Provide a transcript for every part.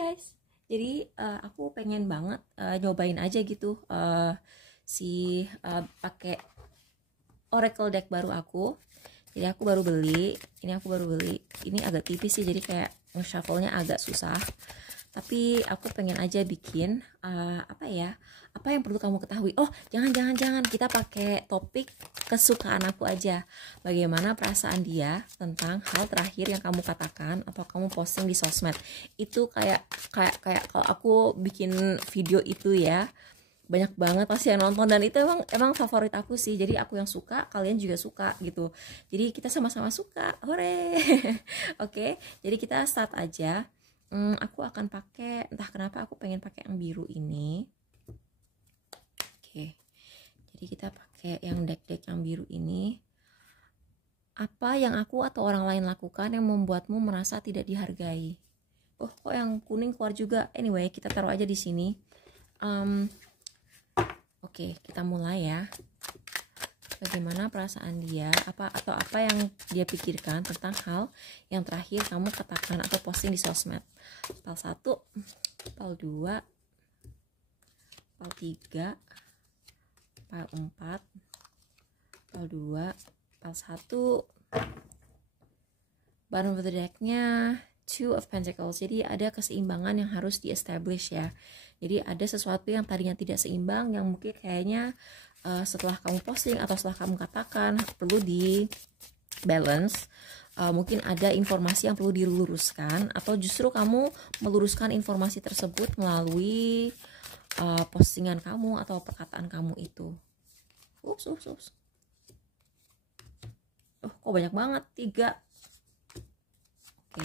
guys, jadi aku pengen banget nyobain aja gitu pakai Oracle deck baru aku. Jadi aku baru beli, ini agak tipis sih, jadi kayak nge-shuffle-nya agak susah. Tapi aku pengen aja bikin apa yang perlu kamu ketahui. Oh, jangan, kita pakai topik kesukaan aku aja. Bagaimana perasaan dia tentang hal terakhir yang kamu katakan atau kamu posting di sosmed. Itu kayak kalau aku bikin video itu ya, banyak banget pasti yang nonton, dan itu emang favorit aku sih. Jadi aku yang suka, kalian juga suka gitu. Jadi kita sama-sama suka. Hore. Oke, jadi kita start aja. Aku akan pakai, entah kenapa aku pengen pakai yang biru ini. Oke. Jadi kita pakai yang deck yang biru ini. Apa yang aku atau orang lain lakukan yang membuatmu merasa tidak dihargai? Oh, kok yang kuning keluar juga. Anyway, kita taruh aja di sini. Oke, kita mulai ya. Bagaimana perasaan dia, apa yang dia pikirkan tentang hal yang terakhir kamu katakan atau posting di sosmed. Pal 1, pal 2, pal 3, pal 4, pal 2, pal 1. Bottom of the deck-nya Two of Pentacles. Jadi ada keseimbangan yang harus di-establish ya. Jadi ada sesuatu yang tadinya tidak seimbang yang mungkin kayaknya setelah kamu posting atau setelah kamu katakan perlu di balance. Mungkin ada informasi yang perlu diluruskan, atau justru kamu meluruskan informasi tersebut melalui postingan kamu atau perkataan kamu itu. Ups. Kok banyak banget, 3. Oke.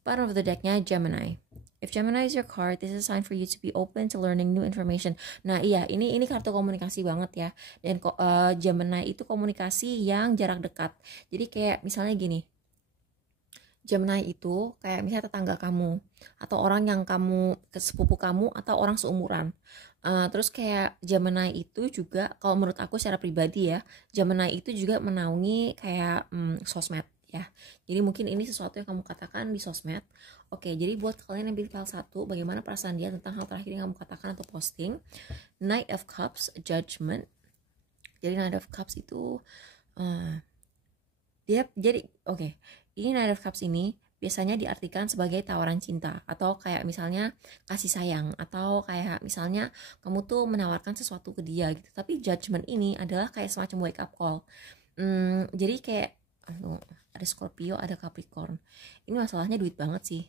Bottom of the deck-nya Gemini. If Gemini is your card, this is a sign for you to be open to learning new information. Nah iya, ini kartu komunikasi banget ya. Dan Gemini itu komunikasi yang jarak dekat. Jadi kayak misalnya gini, Gemini itu kayak misalnya tetangga kamu, atau orang yang sepupu kamu, atau orang seumuran. Terus kayak Gemini itu juga, kalau menurut aku secara pribadi ya, Gemini itu juga menaungi kayak sosmed ya. Jadi mungkin ini sesuatu yang kamu katakan di sosmed. Oke, jadi buat kalian yang pilih file 1, bagaimana perasaan dia tentang hal terakhir yang kamu katakan atau posting. Knight of Cups, Judgment. Jadi Knight of Cups itu ini Knight of Cups ini biasanya diartikan sebagai tawaran cinta, atau kayak misalnya kasih sayang, atau kayak misalnya kamu tuh menawarkan sesuatu ke dia gitu. Tapi Judgment ini adalah kayak semacam wake up call. Jadi kayak ada Scorpio, ada Capricorn. Ini masalahnya duit banget sih.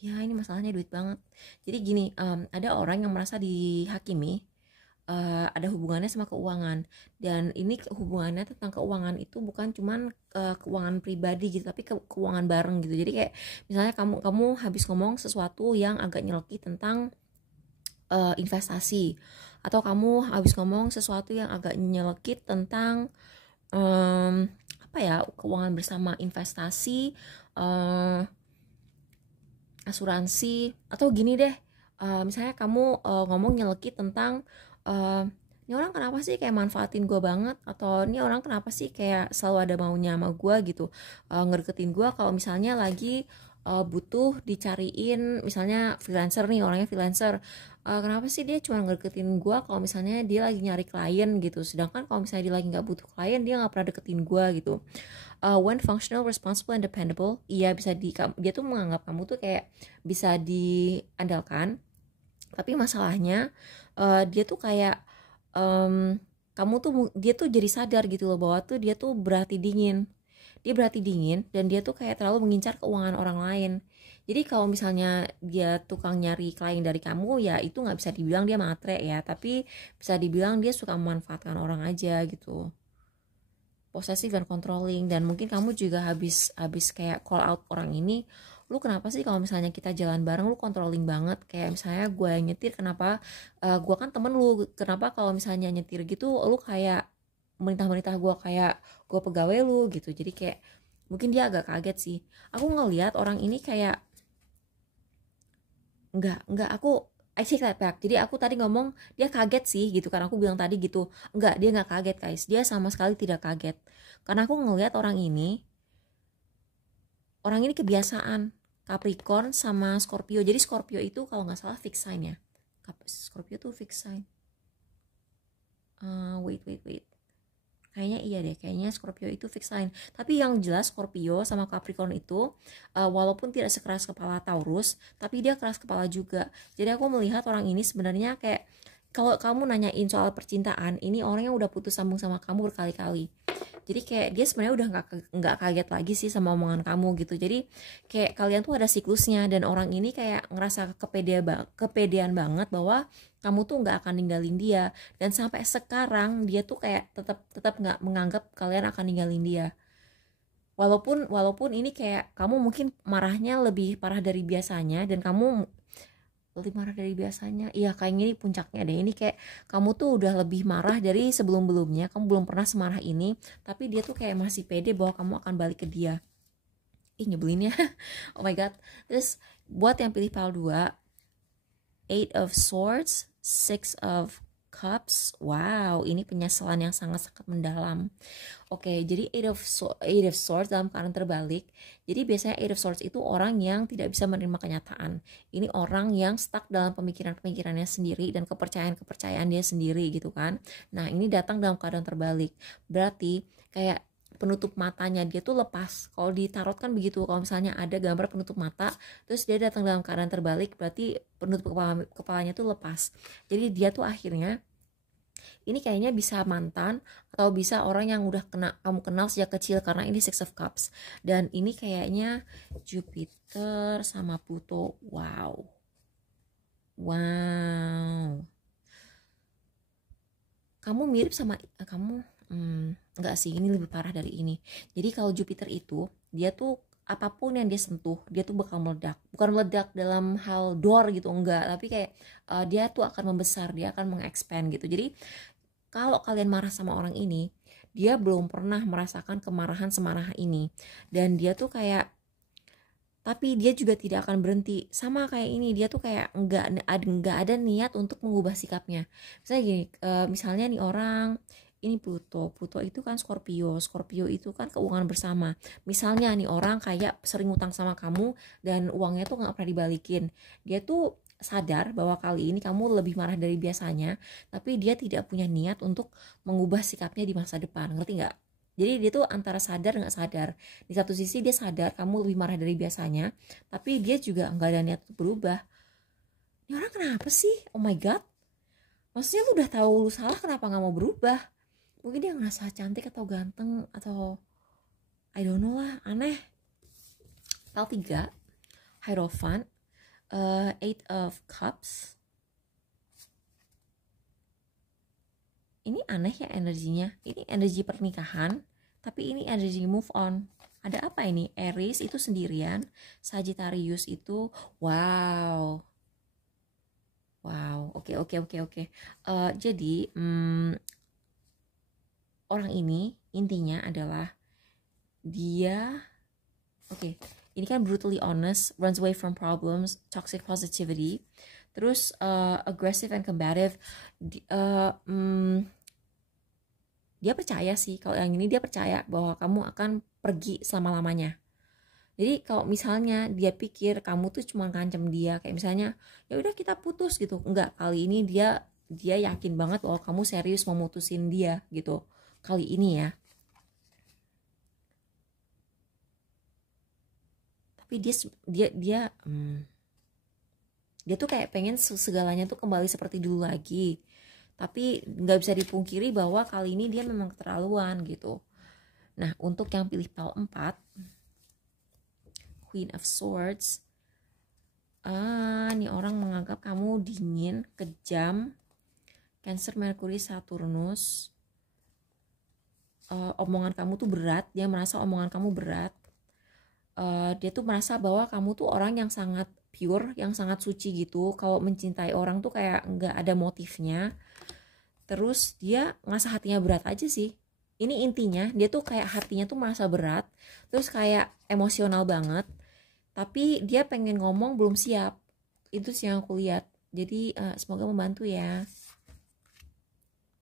Ya, ini masalahnya duit banget. Jadi gini, ada orang yang merasa dihakimi, ada hubungannya sama keuangan. Dan ini hubungannya tentang keuangan itu bukan cuman keuangan pribadi gitu, tapi keuangan bareng gitu. Jadi kayak misalnya kamu habis ngomong sesuatu yang agak nyelekit tentang investasi, atau kamu habis ngomong sesuatu yang agak nyelekit tentang keuangan bersama, investasi, asuransi, atau gini deh, misalnya kamu ngomong nyelekit tentang ini orang kenapa sih kayak manfaatin gue banget, atau ini orang kenapa sih kayak selalu ada maunya sama gue gitu, ngedeketin gue kalau misalnya lagi butuh dicariin, misalnya freelancer nih, orangnya freelancer, kenapa sih dia cuma ngedeketin gue kalau misalnya dia lagi nyari klien gitu, sedangkan kalau misalnya dia lagi nggak butuh klien dia nggak pernah deketin gue gitu. When functional, responsible, and dependable, iya dia tuh menganggap kamu tuh kayak bisa diandalkan. Tapi masalahnya dia tuh kayak dia tuh jadi sadar gitu loh bahwa tuh dia tuh berhati dingin, dan dia tuh kayak terlalu mengincar keuangan orang lain. Jadi kalau misalnya dia tukang nyari klien dari kamu, ya itu nggak bisa dibilang dia matre ya, tapi bisa dibilang dia suka memanfaatkan orang aja gitu, posesif dan controlling. Dan mungkin kamu juga habis kayak call out orang ini, lu kenapa sih kalau misalnya kita jalan bareng lu controlling banget, kayak misalnya gue yang nyetir, kenapa gue kan temen lu, kenapa kalau misalnya nyetir gitu lu kayak merintah gue kayak gue pegawai lu gitu. Jadi kayak mungkin dia agak kaget sih. Aku ngelihat orang ini kayak I take that back. Jadi aku tadi ngomong dia kaget sih gitu, karena aku bilang tadi gitu. Enggak, dia nggak kaget guys. Dia sama sekali tidak kaget. Karena aku ngelihat orang ini kebiasaan. Capricorn sama Scorpio. Jadi Scorpio itu kalau nggak salah fixed sign ya. Scorpio tuh fixed sign. Wait. Kayaknya iya deh, kayaknya Scorpio itu fixed sign. Tapi yang jelas Scorpio sama Capricorn itu walaupun tidak sekeras kepala Taurus, tapi dia keras kepala juga. Jadi aku melihat orang ini sebenarnya kayak, kalau kamu nanyain soal percintaan, ini orang yang udah putus sambung sama kamu berkali-kali. Jadi kayak dia sebenarnya udah nggak kaget lagi sih sama omongan kamu gitu. Jadi kayak kalian tuh ada siklusnya, dan orang ini kayak ngerasa kepedean banget bahwa kamu tuh nggak akan ninggalin dia, dan sampai sekarang dia tuh kayak tetap nggak menganggap kalian akan ninggalin dia. Walaupun ini kayak kamu mungkin marahnya lebih parah dari biasanya, dan kamu lebih marah dari biasanya. Iya, kayaknya ini puncaknya deh. Ini kayak kamu tuh udah lebih marah dari sebelum-belumnya. Kamu belum pernah semarah ini, tapi dia tuh kayak masih pede bahwa kamu akan balik ke dia. Ih, nyebelin ya. Oh my god. Terus buat yang pilih pile 2, 8 of Swords, 6 of Cups. Wow, ini penyesalan yang sangat-sangat mendalam. Oke, jadi Eight of Swords dalam keadaan terbalik. Jadi biasanya Eight of Swords itu orang yang tidak bisa menerima kenyataan. Ini orang yang stuck dalam pemikiran-pemikirannya sendiri dan kepercayaan-kepercayaan dia sendiri gitu kan. Nah, ini datang dalam keadaan terbalik. Berarti kayak penutup matanya dia tuh lepas. Kalau di tarot kan begitu. Kalau misalnya ada gambar penutup mata, terus dia datang dalam keadaan terbalik, berarti penutup kepalanya tuh lepas. Jadi dia tuh akhirnya ini kayaknya bisa mantan atau bisa orang yang udah kamu kenal sejak kecil, karena ini Six of Cups. Dan ini kayaknya Jupiter sama Pluto. Wow. Kamu mirip sama kamu. Enggak sih, ini lebih parah dari ini. Jadi kalau Jupiter itu, dia tuh apapun yang dia sentuh, dia tuh bakal meledak. Bukan meledak dalam hal door gitu, enggak. Tapi kayak dia tuh akan membesar, dia akan mengexpand gitu. Jadi kalau kalian marah sama orang ini, dia belum pernah merasakan kemarahan semarah ini. Dan dia tuh kayak, tapi dia juga tidak akan berhenti. Sama kayak ini, dia tuh kayak nggak ada niat untuk mengubah sikapnya. Misalnya gini, misalnya nih orang, ini Pluto itu kan Scorpio itu kan keuangan bersama. Misalnya nih orang kayak sering utang sama kamu dan uangnya tuh nggak pernah dibalikin. Dia tuh sadar bahwa kali ini kamu lebih marah dari biasanya, tapi dia tidak punya niat untuk mengubah sikapnya di masa depan. Ngerti nggak? Jadi dia tuh antara sadar nggak sadar. Di satu sisi dia sadar kamu lebih marah dari biasanya, tapi dia juga nggak ada niat untuk berubah. Ini orang kenapa sih? Oh my god. Maksudnya lu udah tahu lu salah, kenapa nggak mau berubah? Mungkin dia ngerasa cantik atau ganteng atau I don't know lah, aneh. Pile 3, Hierophant, 8 of Cups. Ini aneh ya energinya. Ini energi pernikahan, tapi ini energi move on. Ada apa ini? Aries itu sendirian, Sagittarius itu wow. Oke. Jadi orang ini intinya adalah dia ini kan brutally honest, runs away from problems, toxic positivity, terus aggressive and combative. Dia percaya sih, kalau yang ini dia percaya bahwa kamu akan pergi selama-lamanya. Jadi kalau misalnya dia pikir kamu tuh cuma ngancem dia, kayak misalnya ya udah kita putus gitu, enggak, kali ini dia yakin banget bahwa kamu serius mau mutusin dia gitu kali ini ya. Tapi dia tuh kayak pengen segalanya tuh kembali seperti dulu lagi. Tapi nggak bisa dipungkiri bahwa kali ini dia memang keterlaluan gitu. Nah, untuk yang pilih pile 4, Queen of Swords, nih orang menganggap kamu dingin, kejam, Cancer, Mercury, Saturnus. Omongan kamu tuh berat, dia merasa omongan kamu berat. Dia tuh merasa bahwa kamu tuh orang yang sangat pure, yang sangat suci gitu. Kalau mencintai orang tuh kayak nggak ada motifnya. Terus dia ngerasa hatinya berat aja sih. Ini intinya, dia tuh kayak hatinya tuh merasa berat, terus kayak emosional banget. Tapi dia pengen ngomong belum siap. Itu sih yang aku lihat. Jadi semoga membantu ya.